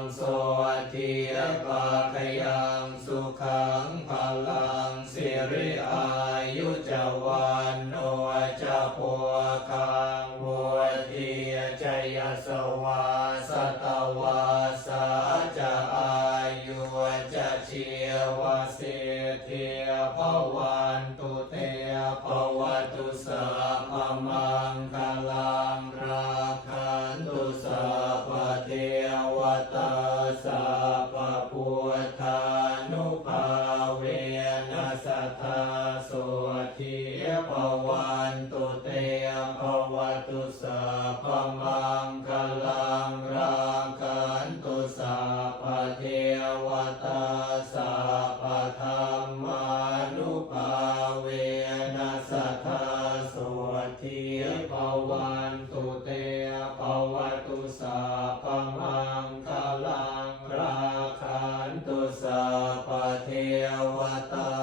งโสทิยปาคยังสุขังพลังสิริอายุจวันโนจะโพคังวุทิยจยสวาสตวาสาจะอายุจะชีวเสทธิภวันตุเตภวตุสัพมังคลังรา สัพพุทธานุภาเวนัสทธาโสทิภวันตุเตภวตุสัพมังคลังราคันตุสัพเทวตาสัพธรรมานุภาเวนัสทธาโสทิภวันตุเตภวตุสัพพมั เทวตาสัพพสังฆา